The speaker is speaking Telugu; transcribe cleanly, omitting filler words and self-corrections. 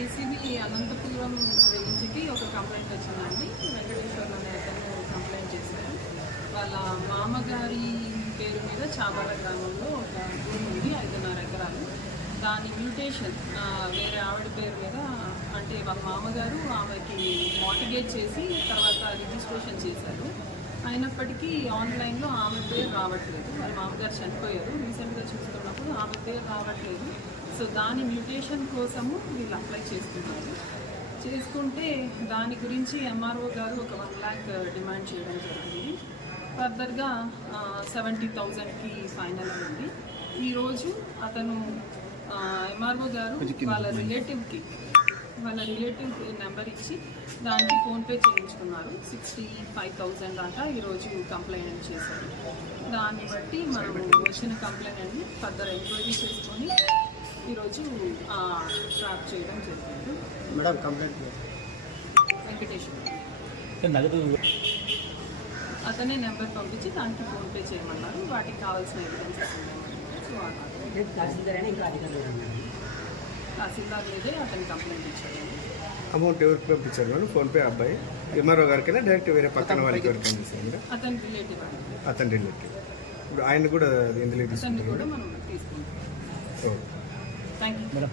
ఏసీబీ అనంతపురం రేంజ్కి ఒక కంప్లైంట్ వచ్చిందండి. వెంకటేశ్వర్లు అనే అతను కంప్లైంట్ చేశారు. వాళ్ళ మామగారి పేరు మీద చాబాల గ్రామంలో ఒక భూమి ఉంది, 5.5 ఎకరాలు. దాని మ్యూటేషన్ వేరే ఆవిడ పేరు మీద, అంటే వాళ్ళ మామగారు ఆమెకి మార్టిగేజ్ చేసి తర్వాత రిజిస్ట్రేషన్ చేశారు. అయినప్పటికీ ఆన్లైన్లో ఆమె పేరు రావట్లేదు. వాళ్ళ మామగారు చనిపోయారు. రీసెంట్గా చూస్తున్నప్పుడు ఆమె పేరు రావట్లేదు. సో దాని మ్యూటేషన్ కోసము వీళ్ళు అప్లై చేసుకుంటే దాని గురించి ఎంఆర్ఓ గారు ఒక 1 lakh డిమాండ్ చేయడం జరిగింది. ఫర్దర్గా 70,000కి ఫైనల్ అయింది. ఈరోజు అతను ఎంఆర్ఓ గారు వాళ్ళ రిలేటివ్ నెంబర్ ఇచ్చి దానికి ఫోన్పే చేయించుకున్నారు. 65,000 దాకా ఈరోజు కంప్లైంట్ చేశారు. దాన్ని బట్టి మనం వచ్చిన కంప్లైంట్ని ఫర్దర్ ఎంక్వైరీ చేసుకొని ఈరోజు ట్రాప్ చేయడం జరిగింది. మేడం కంప్లైంట్ వెంకటేశ్వర అతనే నెంబర్ పంపించి దానికి ఫోన్పే చేయమన్నారు. వాటికి కావాల్సిన ఎవిడెన్సెస్ తహసీల్దార్ మీదే అతను కంప్లైంట్ ఇచ్చారు. అమౌంట్ ఎవరికి పంపించారు మేడం? ఫోన్పే అబ్బాయి ఎంఆర్ఓ గారికైనా డైరెక్ట్ వేరే పక్కన వాళ్ళకి అతని రిలేటివ్ ఇప్పుడు ఆయన కూడా ఎందులో తీసుకుంటారు? కూడా మనం తీసుకుంటాం. Thank you madam.